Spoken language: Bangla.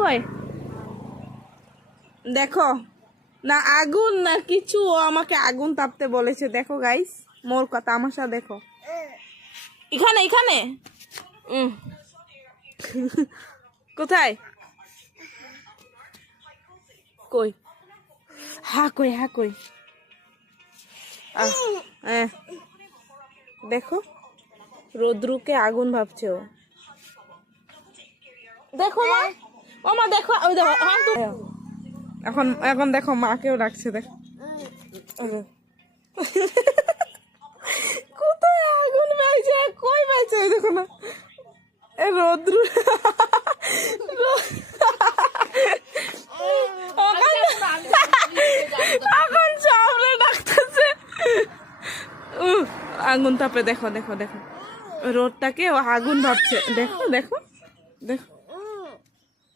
কই দেখো না আগুন না কিছু, ও আমাকে আগুন তাপতে বলেছে। দেখো গাইস মোর তামাশা দেখো, এখানে এখানে কোথায় কই কই কই দেখো রোদ্রুকে আগুন ভাবছে ও। দেখো মা, ও মা দেখো, ওই দেখো এখন এখন দেখো মাকেও ডাকছে। দেখো কোথায় আগুন পাইছে, কই পাইছে, ওই দেখো না রোদ্রু এখন সামনে ডাকতেছে। আগুন তাপে দেখো দেখো দেখো রোদটাকে ও আগুন ভাবছে। দেখো দেখো দেখো